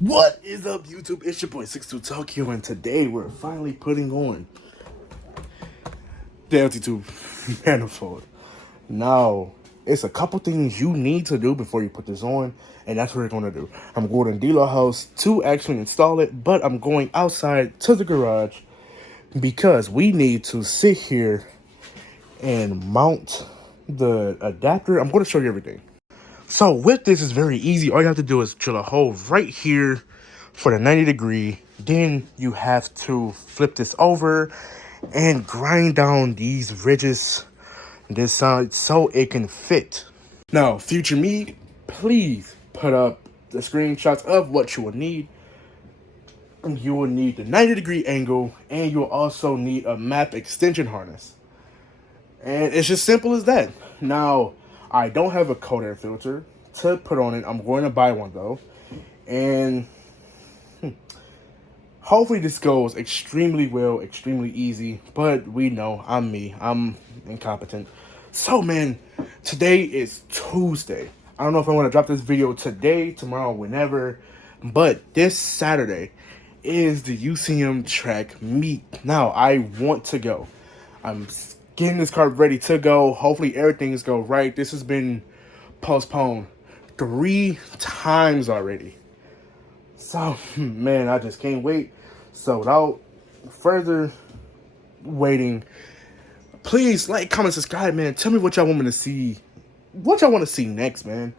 What is up, YouTube? It's your boy 62 Tokyo, and today we're finally putting on the Lt2 Manifold. Now, it's a couple things you need to do before you put this on, and that's what we're going to do. I'm going to dealer house to actually install it, but I'm going outside to the garage because we need to sit here and mount the adapter. I'm going to show you everything. So with this, it's very easy. All you have to do is drill a hole right here for the 90-degree. Then you have to flip this over and grind down these ridges this side so it can fit. Now, future me, please put up the screenshots of what you will need. You will need the 90-degree angle, and you'll also need a map extension harness. And it's just simple as that. Now, I don't have a cold air filter to put on it. I'm going to buy one though. And hopefully this goes extremely well, extremely easy. But we know I'm me. I'm incompetent. So man, today is Tuesday. I don't know if I want to drop this video today, tomorrow, whenever. But this Saturday is the UCM track meet. Now, I want to go. I'm getting this car ready to go. Hopefully everything's go right. This has been postponed 3 times already. So, man, I just can't wait. So, without further waiting, please like, comment, subscribe, man. Tell me what y'all want me to see. What y'all want to see next, man.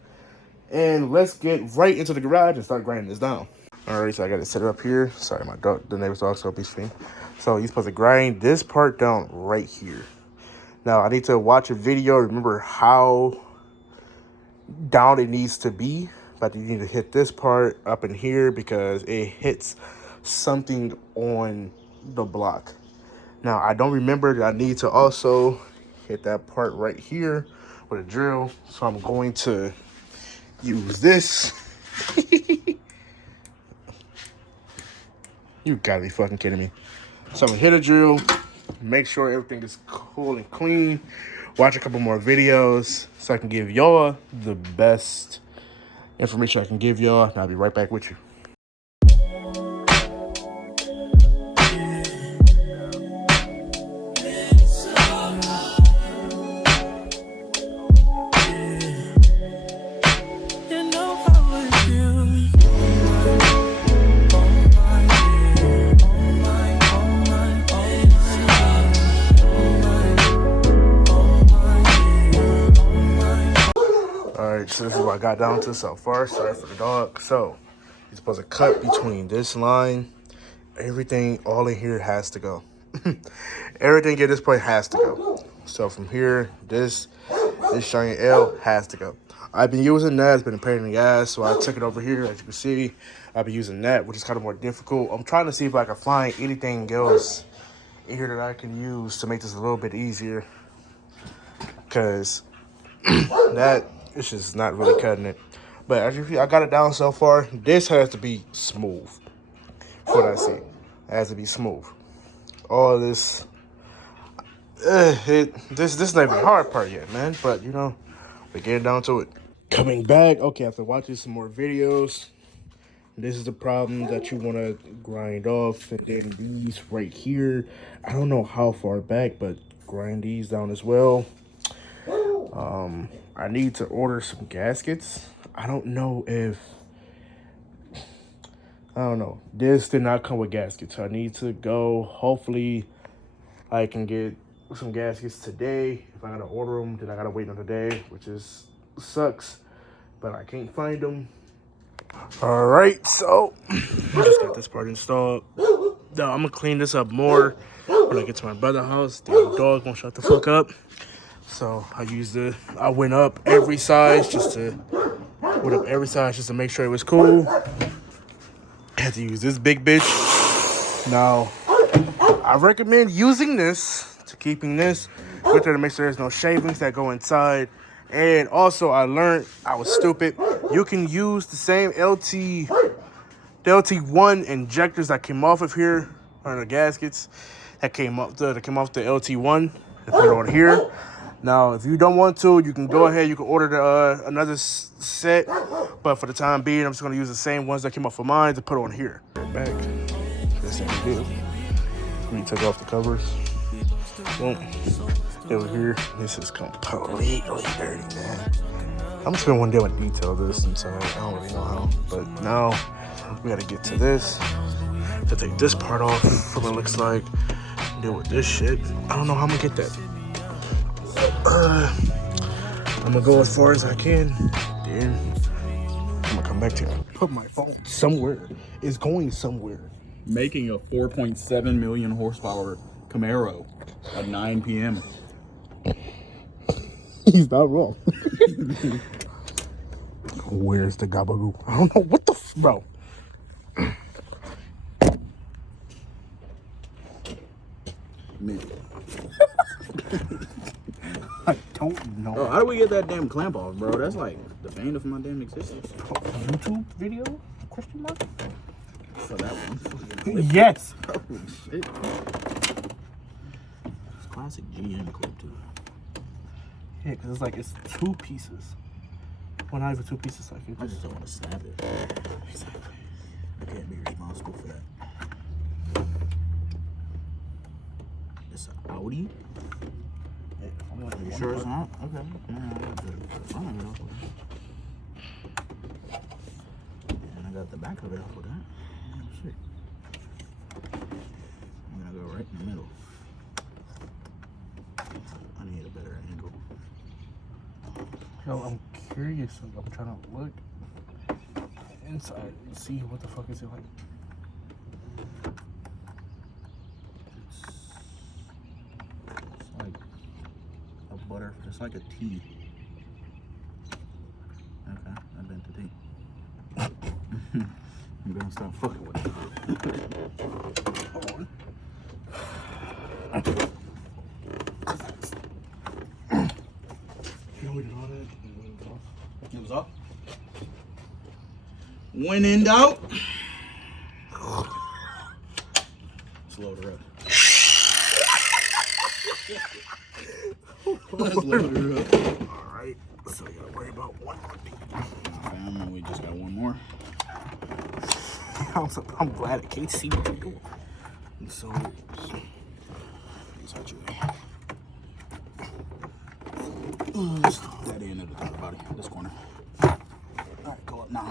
And let's get right into the garage and start grinding this down. Alright, so I got it set up here. Sorry, my dog, the neighbor's dog's gonna be streaming. So, you're supposed to grind this part down right here. Now, I need to watch a video, remember how down it needs to be. But you need to hit this part up in here because it hits something on the block. Now, I don't remember that I need to also hit that part right here with a drill. So I'm going to use this. You gotta be fucking kidding me. So I'm gonna hit a drill, make sure everything is cool and clean, watch a couple more videos so I can give y'all the best information I can give y'all, and I'll be right back with you. Alright, so this is what I got down to so far. Sorry for the dog. So, you're supposed to cut between this line. Everything, all in here has to go. Everything at this point has to go. So from here, this giant L has to go. I've been using that. It's been a pain in the ass, so I took it over here. As you can see, I've been using that, which is kind of more difficult. I'm trying to see if I can find anything else in here that I can use to make this a little bit easier. Because that... it's just not really cutting it. But as you see, I got it down so far. This has to be smooth. What I see. It has to be smooth. All this. This is not even the hard part yet, man. But, you know, we're getting down to it. Coming back. Okay, after watching some more videos, this is the problem that you want to grind off. And then these right here. I don't know how far back, but grind these down as well. I need to order some gaskets. I don't know. This did not come with gaskets. So I need to go. Hopefully, I can get some gaskets today. If I gotta order them, then I gotta wait another day, which sucks. But I can't find them. All right, so I just got this part installed. Now I'm gonna clean this up more when I get to my brother's house. The dog won't shut the fuck up. So I went up every size just to make sure it was cool. I had to use this big bitch. Now, I recommend using this to keeping this with her to make sure there's no shavings that go inside. And also, I learned I was stupid. You can use the same LT1 injectors that came off of here, or the gaskets that came off the LT1 and put it on here. Now, if you don't want to, you can go ahead. You can order the another set. But for the time being, I'm just going to use the same ones that came up for mine to put on here. Back. This thing we did. We took off the covers. Boom. Over here, this is completely dirty, man. I'm just gonna one day with detail this inside. I don't really know how, but now we gotta get to this to take this part off from what it looks like. Deal with this shit. I don't know how I'm gonna get that. I'm gonna go as far as I can. Then I'm gonna come back to it. Put my phone somewhere. It's going somewhere. Making a 4.7 million horsepower Camaro at 9 p.m. He's not wrong. Where's the gabagoo? I don't know. What the bro? I don't know. Bro, how do we get that damn clamp off, bro? That's like the bane of my damn existence. YouTube video? Question mark? For that one. Yes. Oh shit. It's classic GM clip too. Yeah, because it's like it's two pieces. Well, not even two pieces. Like I just don't want to snap it. Exactly. I can't be responsible for that. It's an Audi. Hey, You sure it's not? Okay. And I got the back of it off with that. Oh, shit. I'm gonna go right in the middle. I need a better angle. Yo, I'm curious. I'm trying to look inside and see what the fuck is it like. It's like a butter. It's like a tea. Okay, I bent the tea. I'm gonna stop fucking with it. Hold on. You know we did all that. It was off. When in doubt, let's load her up. Let's load her up. Alright, so we gotta worry about one more thing. And we just got one more. I'm glad I can't see what you're doing. So, Inside you. That end of the top body, this corner. Alright, go up now.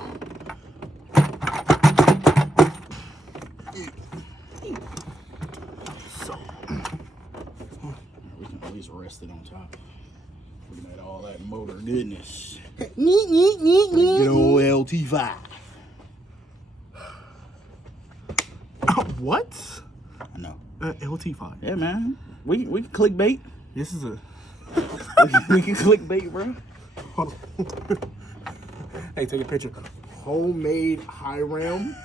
so We can at least rest it on top. We made all that motor goodness. Good Good old LT5. What? I know. LT5. Yeah, man. We can clickbait. This is a. We can clickbait, bro. Hold on. Hey, take a picture. Homemade high ram.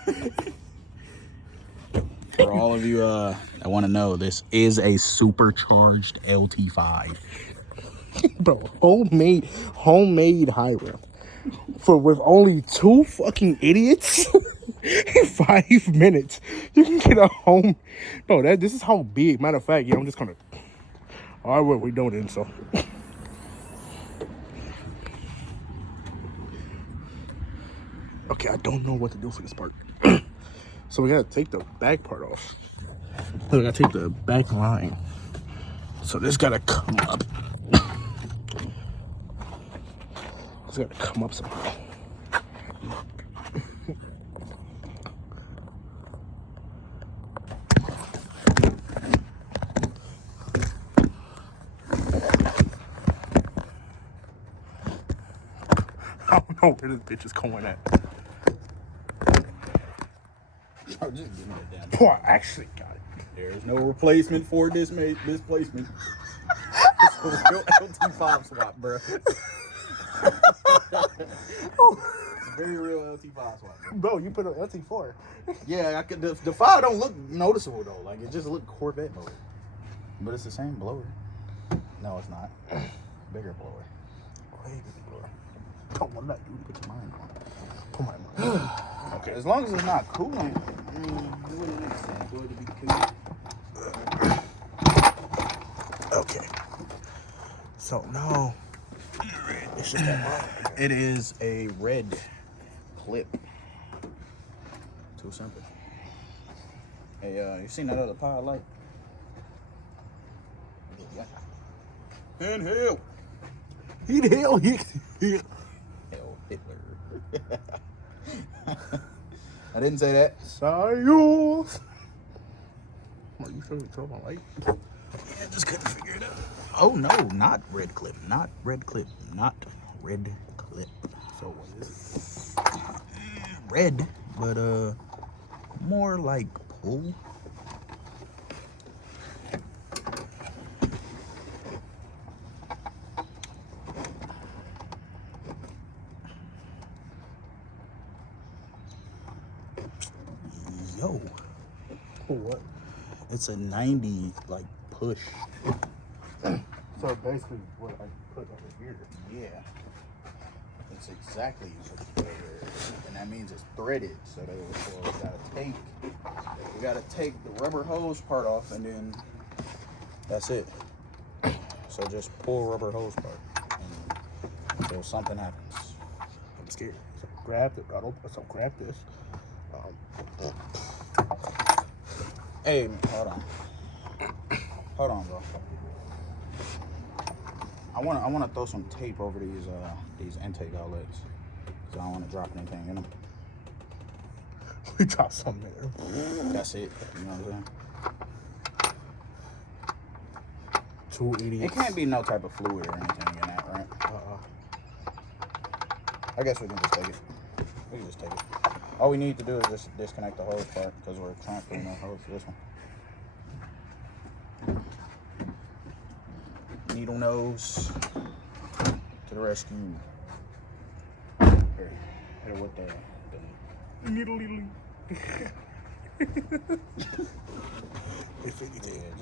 For all of you that want to know, this is a supercharged LT5. Bro, homemade high ram. For with only two fucking idiots in 5 minutes, you can get a home. Bro, this is how big. Matter of fact, yeah, I'm just gonna. All right, what we doing then? So. Okay, I don't know what to do for this part. So we gotta take the back part off. So we gotta take the back line. So this gotta come up. It's gotta come up somehow. I don't know where this bitch is going at. Oh, just give me that damn. Boy, I actually got it. There is no replacement for displacement. It's a real LT5 swap, bro. It's a very real LT5 swap, bro. Bro, you put an LT4. Yeah, I could. The 5 don't look noticeable though. Like it just look Corvette mode. But it's the same blower. No, it's not. Bigger blower. Don't want that, dude. Put your mind on. Put my mind. Okay, as long as it's not cooling, it wouldn't make sense for it to be cool. Okay. So no, it's just that. It is a red clip. Too simple. Hey, you seen that other pile light? Inhale. Hell, Hell Hitler. I didn't say that. Sorry, you. Are you sure you throw my light? Yeah, just couldn't figure it out. Oh no, not red clip. Not red clip. Not red clip. So what is it? Red, but more like pull. Yo, What? it's a 90 like push. So basically, what I put over here. Yeah, it's exactly what and that means it's threaded. So we gotta take the rubber hose part off, and then that's it. So just pull rubber hose part until something happens. I'm scared. So grab it. So grab this. Hey, hold on, bro. I wanna throw some tape over these intake outlets, cause I don't wanna drop anything in them. We dropped something there. That's it. You know what I'm Two saying? idiots. It can't be no type of fluid or anything in that, right? I guess we can just take it. We can just take it. All we need to do is just disconnect the hose part, because we're transferring the hose to this one. Needle nose to the rescue. Here, hit it with the Needle. yeah,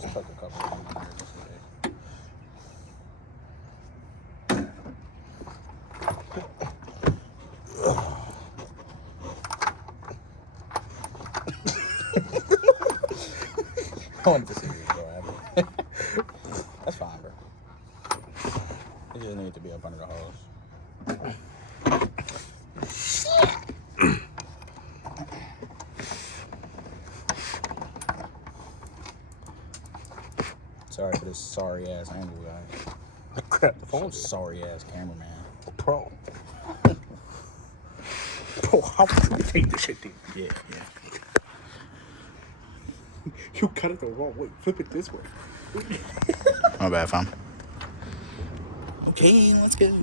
just tuck a couple of them in there just in case. I wanted to see you go at it. That's fine, bro. It just needs to be up under the hose. Sorry for this sorry ass angle, guys. Grab the phone. Sorry ass cameraman. Bro, how would you take this shit, dude? Yeah. You cut it the wrong way. Flip it this way. My bad, fam. Okay, let's go.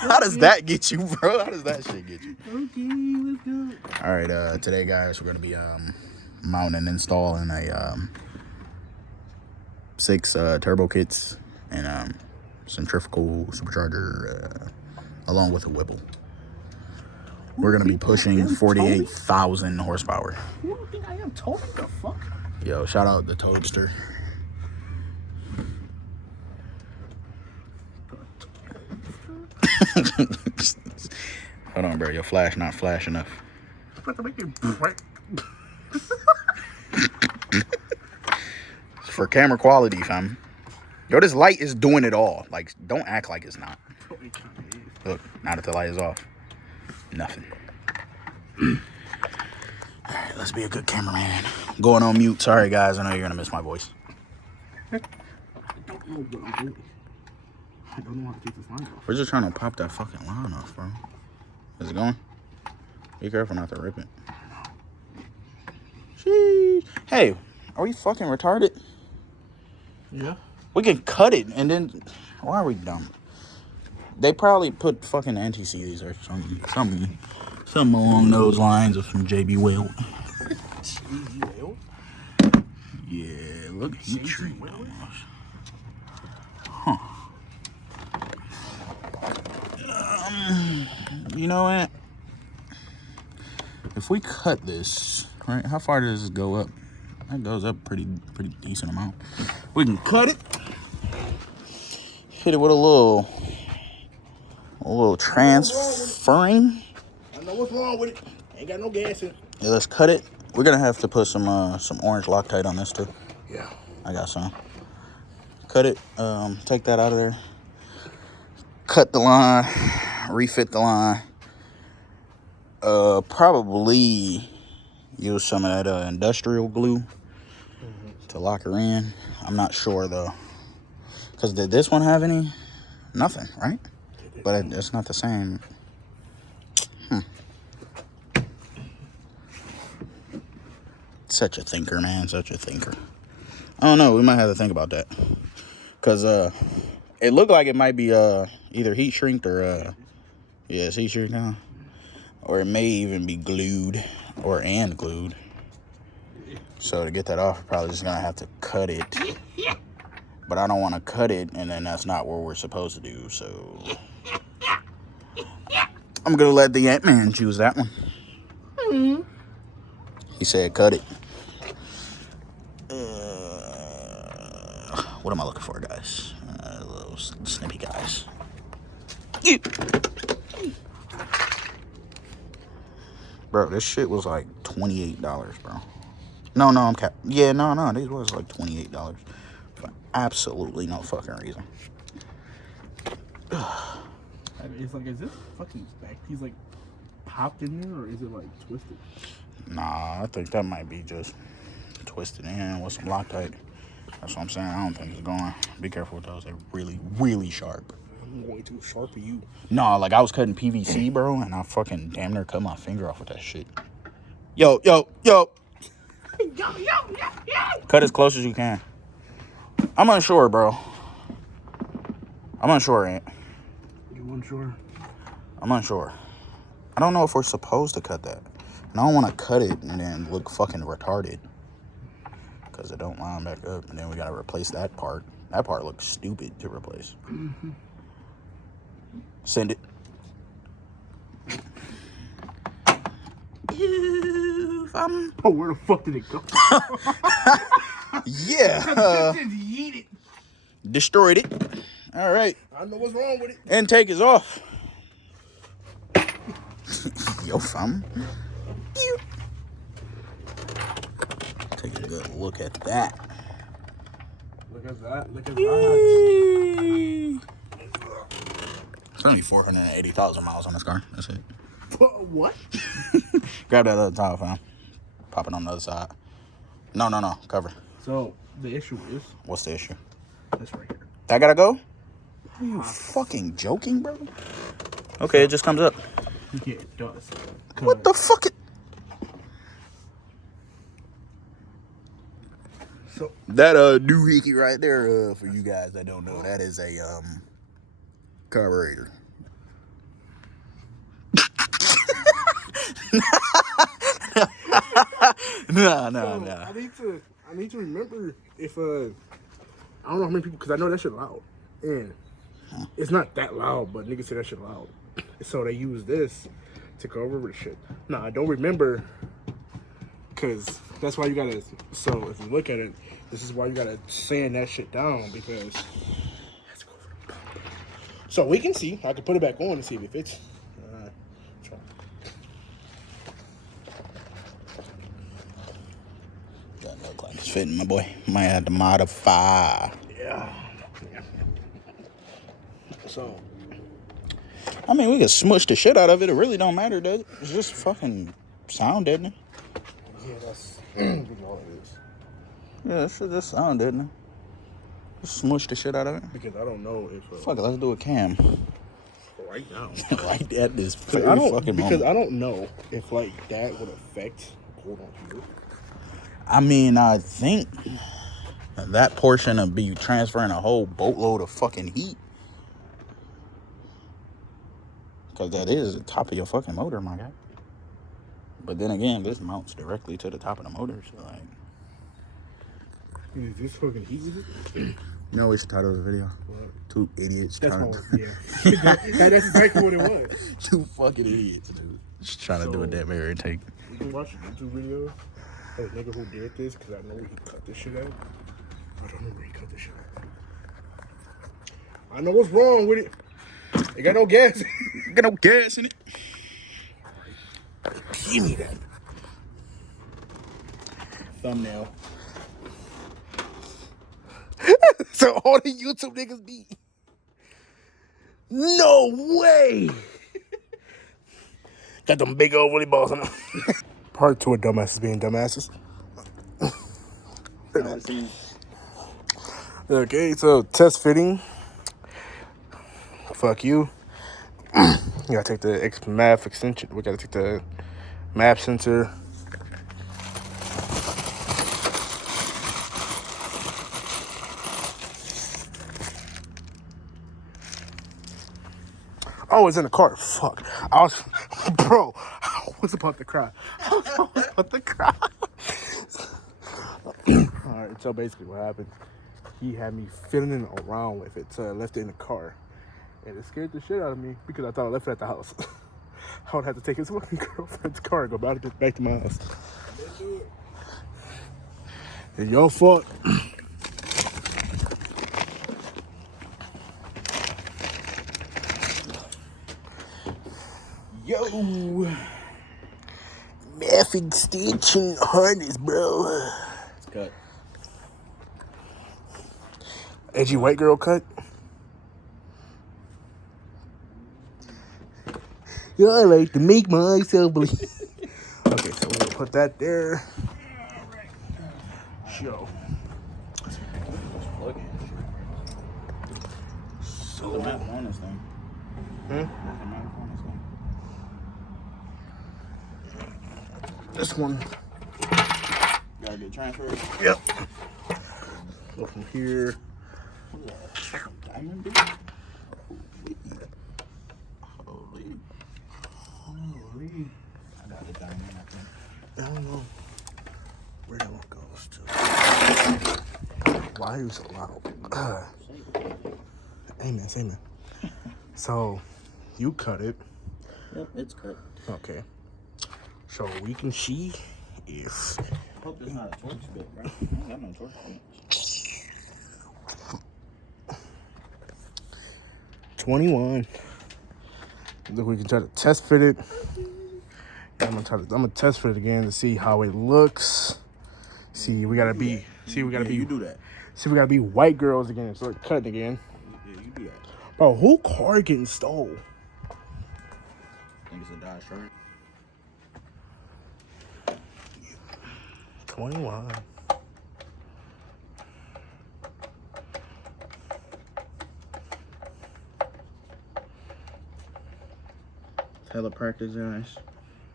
How does that get you, bro? How does that shit get you? Okay, let's go. All right, today, guys, we're gonna be mounting and installing a 6 turbo kits and centrifugal supercharger along with a Whipple. We're gonna be pushing 48,000 horsepower. Who do you think I am? Tony? The fuck? Yo, shout out the Toadster. Hold on, bro. Your flash not flash enough. About to make it bright. It's for camera quality, fam. Yo, this light is doing it all. Like, don't act like it's not. Look, now that the light is off, nothing. Alright, let's be a good cameraman. Going on mute. Sorry, guys. I know you're gonna miss my voice. I don't know what I'm doing. I don't know how to take this line off. We're just trying to pop that fucking line off, bro. Is it going? Be careful not to rip it. Sheesh. Hey, are we fucking retarded? Yeah. We can cut it and then... Why are we dumb? They probably put fucking anti-seize or something along those lines of some JB Weld. JB Weld? Yeah, look, heat treat almost. Huh. You know what? If we cut this, right? How far does this go up? That goes up pretty decent amount. We can cut it. Hit it with a little transferring. I know what's wrong with it. Ain't got no gas in it. Yeah, let's cut it. We're gonna have to put some orange Loctite on this too. Yeah. I got some. cut it, take that out of there, cut the line, refit the line. Probably use some of that industrial glue to lock her in. I'm not sure though, because did this one have any? Nothing, right? But it's not the same. Such a thinker, man. Such a thinker. I don't know. We might have to think about that. Because it looked like it might be either heat shrinked or... yeah, it's heat shrink now. Or it may even be glued and glued. So to get that off, we're probably just going to have to cut it. But I don't want to cut it, and then that's not what we're supposed to do. So I'm going to let the Ant-Man choose that one. He said cut it. What am I looking for, guys? Little snippy guys. Bro, this shit was like $28, bro. No, I'm cap. Yeah, no, these was like $28 for absolutely no fucking reason. It's like, is this fucking back piece like popped in there, or is it like twisted? Nah, I think that might be just twisted in with some Loctite. That's what I'm saying. I don't think it's going. Be careful with those. They're really, really sharp. I'm going too sharp for you. Nah, like I was cutting PVC, bro, and I fucking damn near cut my finger off with that shit. Yo. Cut as close as you can. I'm unsure, bro. I'm unsure, Ant. You unsure? I'm unsure. I don't know if we're supposed to cut that. And I don't want to cut it and then look fucking retarded. Because it don't line back up. And then we got to replace that part. That part looks stupid to replace. Send it. Oh, where the fuck did it go? Yeah. Just yeet it. Destroyed it. All right. I know what's wrong with it. Intake is off. Yo, fam. Take a good look at that. Look at that. Look at that. It's only 480,000 miles on this car. That's it. What? Grab that other tile, fam. Pop it on the other side. No. Cover. So, the issue is... What's the issue? This right here. That gotta go? Are you fucking joking, bro? Okay, it just comes up. Yeah, it does. What the fuck? So that doohickey right there, for you guys that don't know, that is a carburetor. No. I need to remember if I don't know how many people, because I know that shit loud, and it's not that loud, but niggas say that shit loud. So they use this to cover over the shit. Nah, I don't remember, because that's why you gotta. So if you look at it, this is why you gotta sand that shit down, because it has to go over the bumper. So we can see. I can put it back on and see if it fits. Try. Doesn't look like it's fitting, my boy. Might have to modify. Yeah. So. I mean, we can smush the shit out of it. It really don't matter, does it? It's just fucking sound, doesn't it? Yeah, that's all it is. Yeah, that shit just sound, doesn't it? Just smush the shit out of it. Because I don't know if... Fuck it, let's do a cam. Right now. Right at this very fucking moment. Because I don't know if, like, that would affect cold on here. I mean, I think that portion of be transferring a whole boatload of fucking heat. Because that is the top of your fucking motor, my guy. But then again, this mounts directly to the top of the motor, so like... Is this fucking heat with it? You know what's the title of the video? What? Two idiots That's trying what, yeah. That's exactly what it was. Two fucking idiots, dude. Just trying to do a damn air intake. You can watch a YouTube video of a nigga who did this, because I know he cut this shit out. I don't know where he cut this shit out. I know what's wrong with it. It got no gas. Got no gas in it. Give me that. Thumbnail. So all the YouTube niggas be. No way. Got them big old woolly balls on them. Part 2 of dumbasses being dumbasses. Okay, so test fitting. Fuck you. You gotta take the map extension. We gotta take the map sensor. Oh, it's in the car. Fuck. I was, bro. I was about to cry. I was about to cry. All right. So basically, what happened? He had me fiddling around with it, so I left it in the car, and it scared the shit out of me because I thought I left it at the house. I would have to take his fucking girlfriend's car and go back to my house. It's your fault. Yo. Meth extension harness, bro. It's cut. Edgy white girl cut. Yeah, I like to make myself believe. Okay, so we're gonna put that there. Show. Plug in. So the map on this thing. This one. Gotta get transferred. Yep. Go from here. Diamond. Holy. I got the diamond, I think. I don't know where that one goes to. Why are you so loud? Amen, amen. So, you cut it. Yep, it's cut. Okay. So we can see if. I hope there's not a torch bit, bro. I don't got no torch bit. 21. Then we can try to test fit it. I'm gonna test fit it again to see how it looks. We gotta be You do that. See, we gotta be white girls again and start cutting again. Yeah, you do that. Bro, who car getting stole? I think it's a Dodge Charger. 21. Telepractice, guys.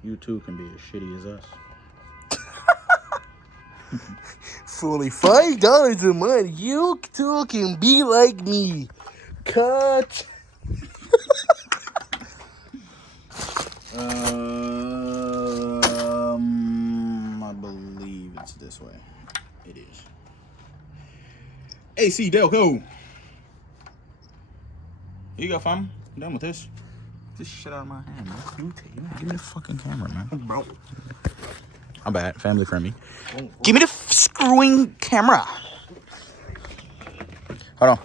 You too can be as shitty as us. Fully $5 a month. You too can be like me. Cut. I believe it's this way. It is. AC Delco. Here you go, fam. I'm done with this. Get this shit out of my hand, man. Give me the fucking camera, man. Bro. I'm bad. Family friendly. Give me the screwing camera. Hold on.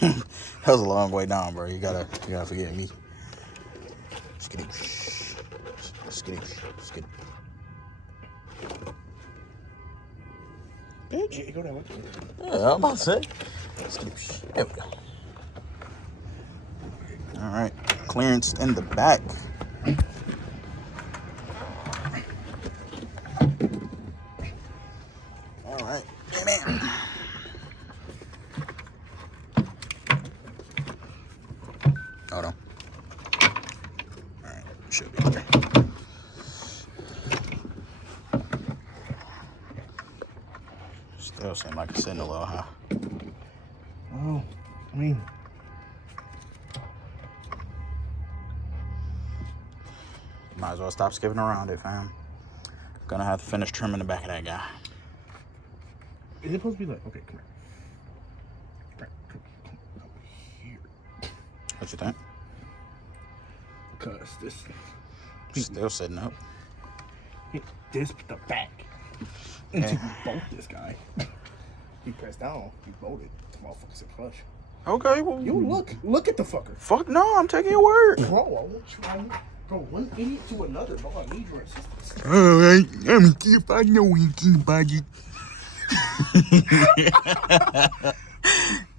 That was a long way down, bro. You gotta forget me. Skitty. Bitch, go that way. Yeah, I'm about to say. There we go. All right, clearance in the back. All right, man. Hold on. All right, should be there. Still seem like it's sitting a little high. Oh, I mean. Might as well stop skipping around it, fam. Gonna have to finish trimming the back of that guy. Is it supposed to be like, okay, come here. Come here. What you think? Because this. Still sitting up. This the back. Until you bolt this guy. You press down, you bolt it. Motherfucker's a clutch. Okay, well. You look at the fucker. Fuck no, I'm taking your word. Bro, I want you. Bro, one idiot to another, bro. I need your assistance. Alright, let me see if I know anything about it.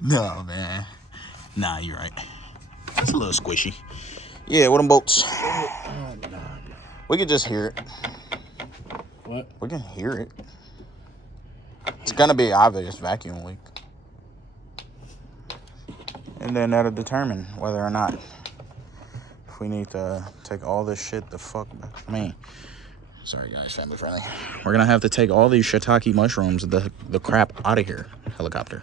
No, man. Nah, you're right. It's a little squishy. Yeah, with them bolts. We can just hear it. What? We can hear it. It's gonna be obvious vacuum leak. And then that'll determine whether or not if we need to take all this shit the fuck back. I mean, sorry guys, family friendly. We're gonna have to take all these shiitake mushrooms, the crap out of here. Helicopter.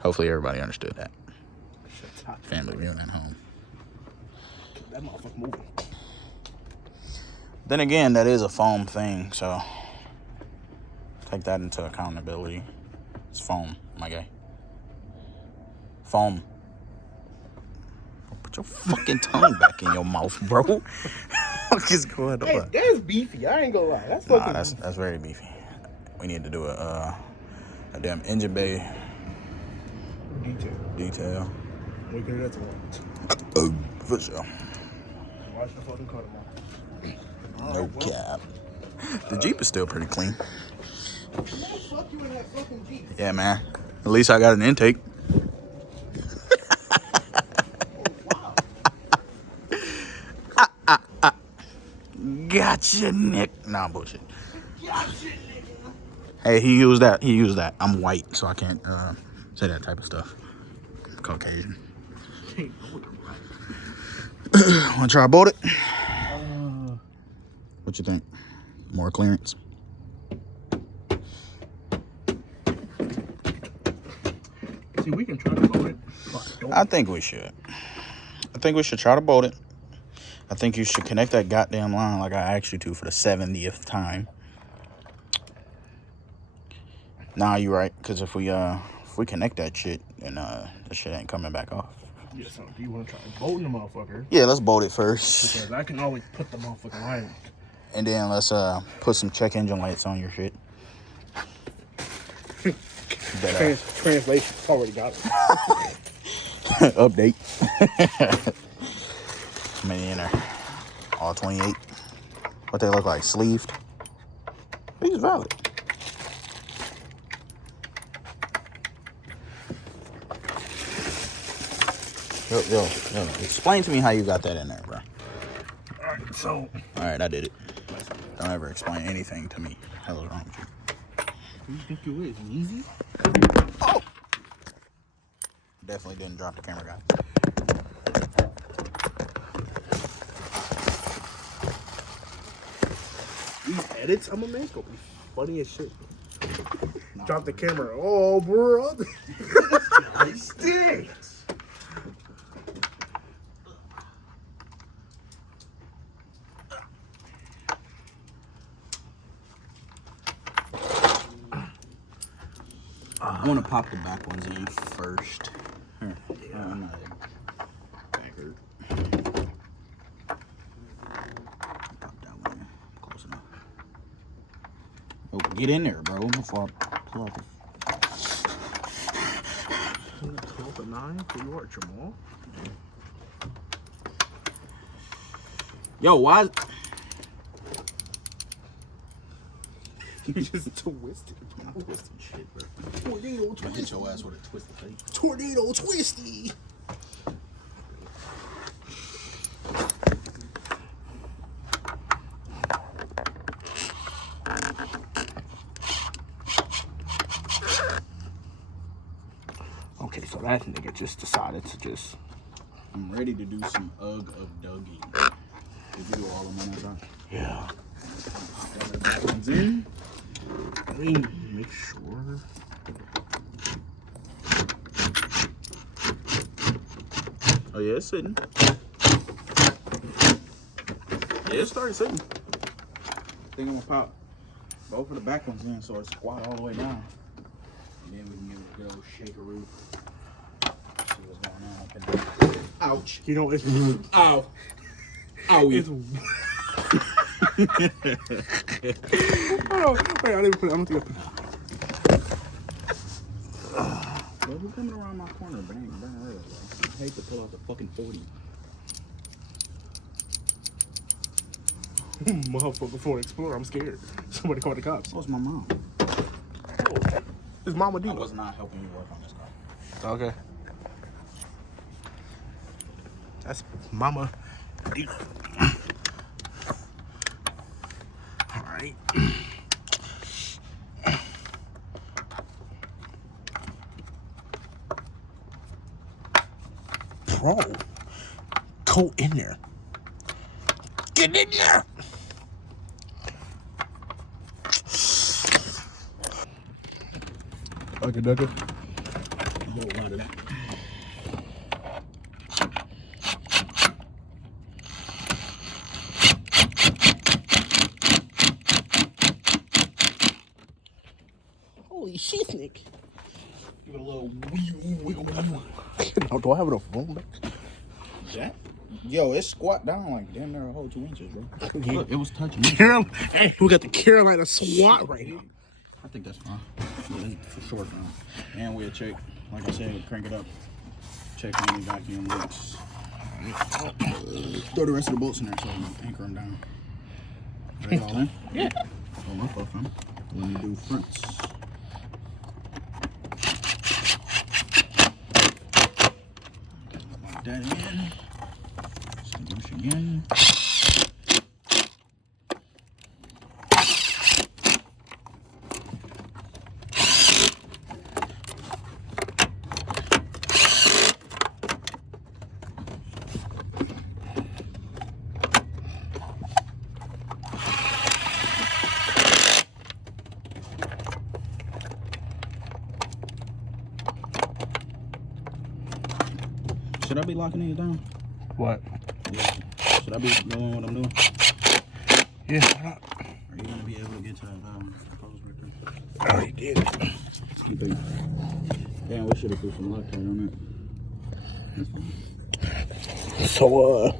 Hopefully everybody understood that. Family viewing at home. That motherfucker moving. Then again, that is a foam thing, so take that into accountability. It's foam, my guy. Foam. Put your fucking tongue back in your mouth, bro. What is going on? Hey, that's beefy. I ain't gonna lie. That's Nah, fucking. that's very beefy. We need to do a damn engine bay detail. We can do that tomorrow. For sure. Watch the fucking car tomorrow. No cap. The Jeep is still pretty clean. Fuck you in that fucking Jeep. Yeah, man. At least I got an intake. Gotcha, Nick. Nah, bullshit. Gotcha, nigga. Hey, he used that. He used that. I'm white, so I can't say that type of stuff. I'm Caucasian. Wanna try to bolt it? What you think? More clearance? See, we can try to bolt it. I think we should. I think we should try to bolt it. I think you should connect that goddamn line like I asked you to for the 70th time. Nah, you're right. Because if we connect that shit, then the shit ain't coming back off. Yeah, so do you want to try bolting the motherfucker? Yeah, let's bolt it first. Because I can always put the motherfucking line. And then let's put some check engine lights on your shit. Translation. Already got it. Update. How many in there? All 28. What they look like? Sleeved. These valid. Yo. Explain to me how you got that in there, bro. Alright, so. Alright, I did it. Don't ever explain anything to me. Hell is wrong with you? Who do you think you is? Easy? Oh! Definitely didn't drop the camera, guy. These edits I'm gonna make will be funny as shit. Drop the camera. Oh, bro. It stinks. I want to pop the back ones in first. Here. Yeah. I'm not backward. Pop that one in. Close enough. Oh, get in there, bro, before I pull out the... 12 and 9 for you are Jamal. Yo, why? You just twisted. Twisted shit, bro. Tornado I hit twisty. your ass with a twisted face. Tornado twisty. Okay, so that nigga just decided to just. I'm ready to do some UGG of Dougie. Did you do all of them on that side? Yeah. That one's in. Let me make sure. Oh yeah, it's sitting. Yeah, it started sitting. I think I'm gonna pop both of the back ones in so it's squat all the way down. And then we can give it a good old shakeroo. See what's going on up in there. Ouch. You know, it's. Ow. Ow. It's. Oh, wait, I didn't put it. I'm gonna take it. Well, we're coming around my corner, bang early, bro. I hate to pull out the fucking 40. Motherfucker Ford Explorer. I'm scared. Somebody call the cops. What's my mom? His mama D. I was not helping you work on this car. Okay. That's Mama D. Alright. Bro. Go in there. Get in there. Okay, nugget. A whole lot of that. Holy shit, Nick. Give it a little wiggle. Now, do I have enough room? That? Yo, it squat down like damn near a whole 2 inches, bro. Look, it was touching me. Hey, we got the Carolina SWAT right now. I think that's fine. Yeah, for sure fine. And we'll check, like I said, crank it up. Check any vacuum leaks. Throw the rest of the bolts in there so we can anchor them down. Is that all in? Yeah. Oh, my fault, fam. When you do fronts. Lock that in. Extinguish again. Should I be locking these down? What? Yeah. Should I be doing what I'm doing? Yeah, why not? Are you gonna be able to get to that post right there? I already did. Damn, we should have put some Loctite on that. So,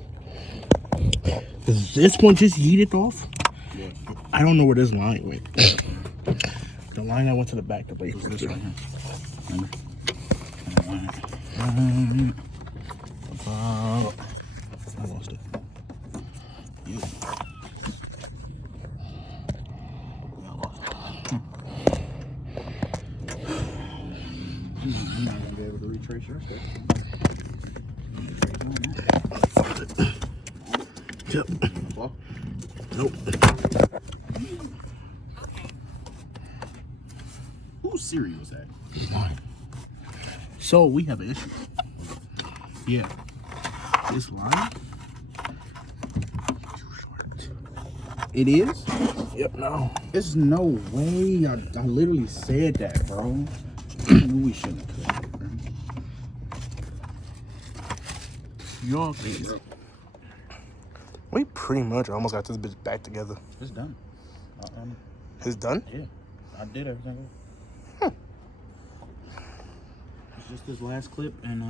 is this one just yeeted off? Yeah. I don't know where this line went. The line I went to the back to break. What's this right here? Remember? I lost it. Yeah. Yeah, I lost it. I'm not gonna be able to retrace your stuff. Yep. Well, Nope. whose Siri was that? Mine. So we have an issue. Yeah. This line. Too short. It is? Yep. No. There's no way. I literally said that, bro. I knew we shouldn't have cut it, bro. Y'all crazy. We pretty much almost got this bitch back together. It's done. It's done? Yeah. I did everything. It's just this last clip, and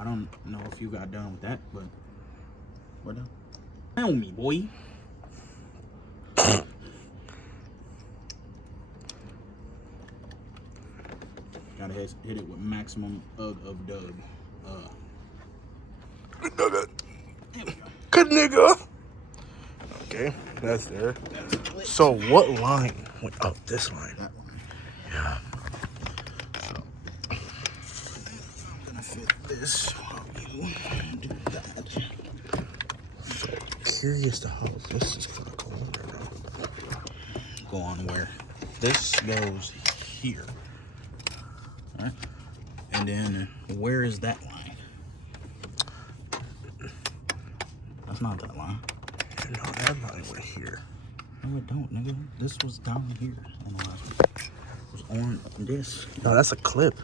I don't know if you got done with that, but we're done. Tell me, boy. Gotta hit it with maximum of dub. Good nigga. Okay, that's there. So what line went up? This line. That one. Yeah. So I'm gonna fit this while you do that. So curious to how this is gonna go on there, bro. Go on where? This goes here. All right. And then where is that line? That's not that line. No, that line went here. No, it don't, nigga. This was down here on the last one. It was on this. No, that's a clip.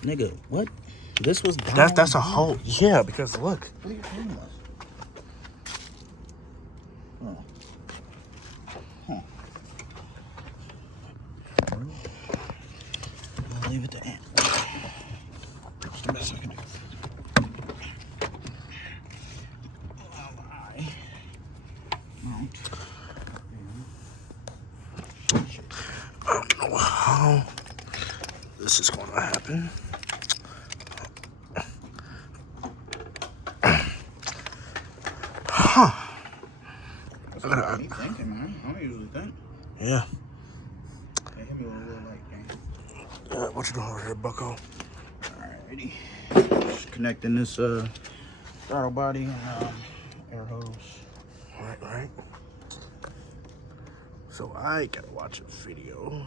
Nigga, what? This was down That's a here. hole. Yeah, because look. What are you talking about? Oh. Huh. I'll leave it to Ant. That's the best I can do. Mount. I don't know how this is going to happen. Huh. That's what I be thinking, man. I don't usually think. Yeah. Hey, hit me with a little light, gang. What you doing over here, bucko? Alrighty. Just connecting this throttle body and air hose. Right. So I gotta watch a video.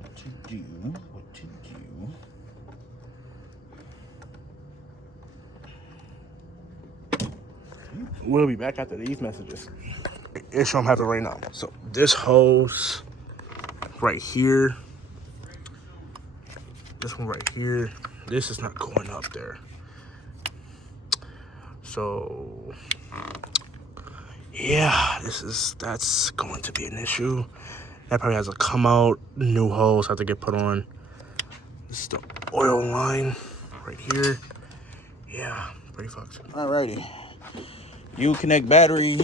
What to do? We'll be back after these messages. It's gonna happen right now. So this hose right here, this one right here, this is not going up there. So yeah, that's going to be an issue. That probably has to come out. New hose have to get put on. This is the oil line right here. Yeah, pretty fucked. Alrighty. You connect battery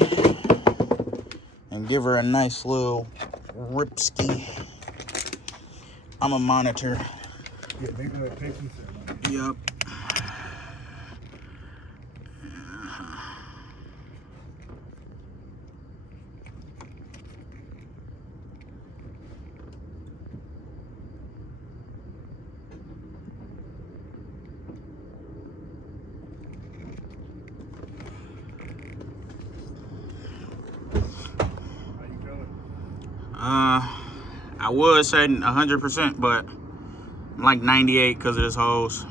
and give her a nice little ripski. I'm a monitor. Yeah, maybe that patience. Yep. I was saying 100%, but I'm like 98 because of this hose.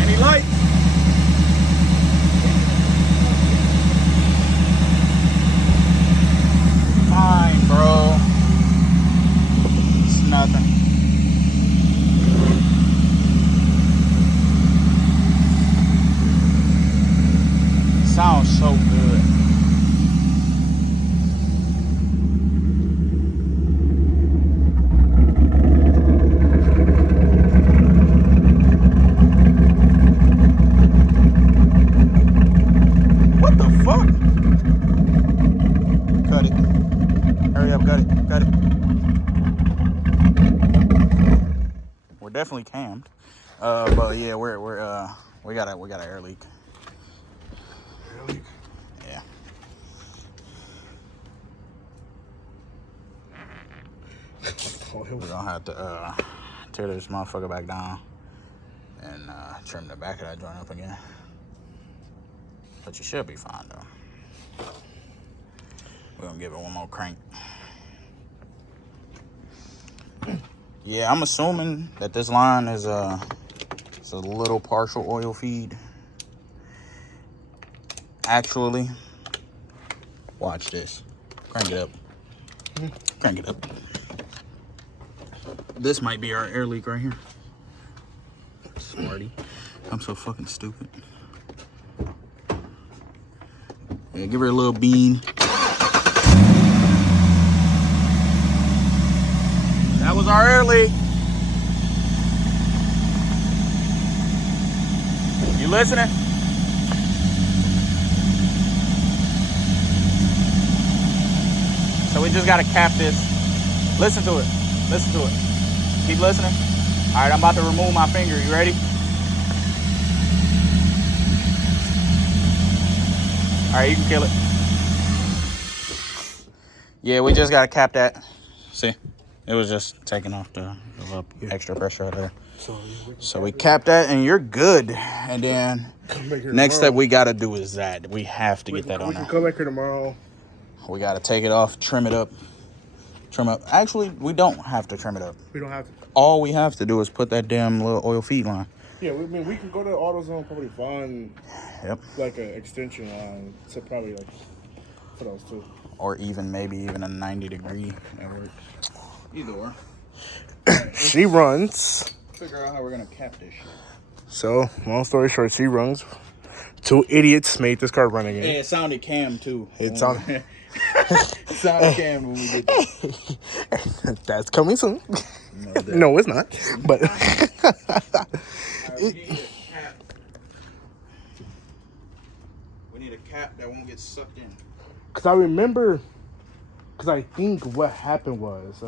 Any lights? Fine, bro. It's nothing. Sounds so good. What the fuck? Cut it. Hurry up, cut it. We're definitely cammed. But yeah, we got an air leak. Really? Yeah. We're gonna have to tear this motherfucker back down and trim the back of that joint up again. But you should be fine though. We're gonna give it one more crank. Yeah, I'm assuming that this line is it's a little partial oil feed. Actually, watch this. Crank it up. Crank it up. This might be our air leak right here. Smarty. I'm so fucking stupid. Yeah, give her a little bean. That was our air leak. You listening? So we just gotta cap this. Listen to it. Listen to it. Keep listening. All right, I'm about to remove my finger. You ready? All right, you can kill it. Yeah, we just gotta cap that. See, it was just taking off the extra pressure out there. So we cap that, and you're good. And then next step we gotta do is that we have to get that on there. We can come back here tomorrow. We gotta take it off, trim it up. Trim up. Actually, we don't have to trim it up. We don't have to. All we have to do is put that damn little oil feed line. Yeah, we can go to AutoZone, probably find like an extension line to probably like for those two. Or even maybe even a 90-degree. That works. Either or. She runs. Figure out how we're gonna cap this shit. So, long story short, she runs. Two idiots made this car run again. Yeah, it sounded cam too. It sounded. Sonic cam when we get there. That's coming soon. No, that. No, it's not. But We need a cap that won't get sucked in. because I remember, because I think what happened was,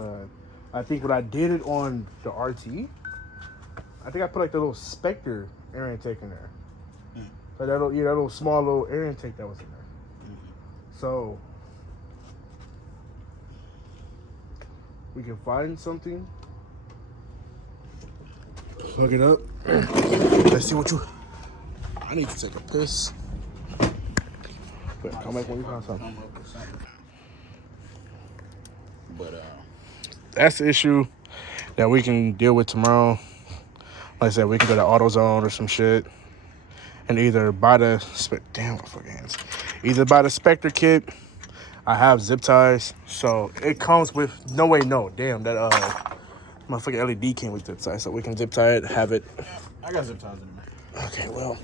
I think when I did it on the RT, I think I put like the little Spectre air intake in there. Like that little small little air intake that was in there. So we can find something. Plug it up. Let's see what you. I need to take a piss. But come back when you find something. But That's the issue that we can deal with tomorrow. Like I said, we can go to AutoZone or some shit, and either buy the damn my fucking hands. Either buy the Spectre kit. I have zip ties, so it comes with damn that motherfucking LED came with zip ties, so we can zip tie it, have it. I got zip ties in there. Okay, well,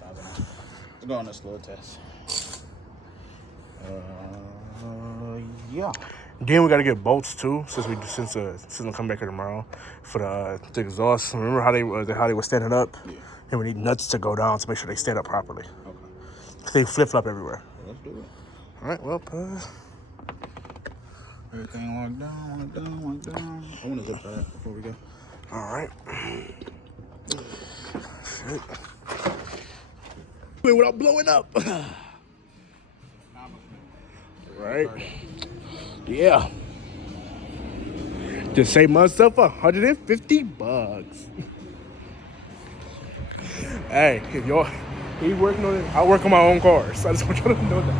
Let's go on this little test. Yeah. then we gotta get bolts too, since we come back here tomorrow for the exhaust. Remember how they were standing up? Yeah. And we need nuts to go down to make sure they stand up properly. Okay. 'Cause they flip flop everywhere. Let's do it. All right, well, Everything locked down. I want to zip that before we go. all right. Shit. Without blowing up. Right? Yeah. Just save myself $150. Hey, if y'all he working on it, I work on my own cars. So I just want y'all to know that.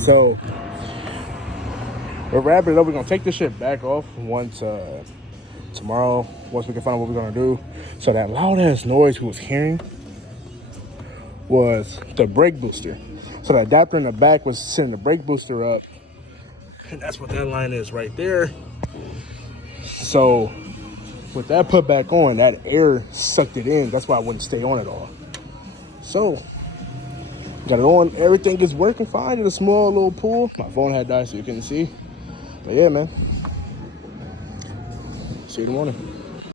So we're wrapping it up. We're gonna take this shit back off once tomorrow, once we can find out what we're gonna do. So that loud ass noise we was hearing was the brake booster. So the adapter in the back was sending the brake booster up, and that's what that line is right there. So with that put back on, that air sucked it in. That's why I wouldn't stay on at all. So got it on. Everything is working fine in a small little pool. My phone had died, so you couldn't see. But yeah, man. See you in the morning.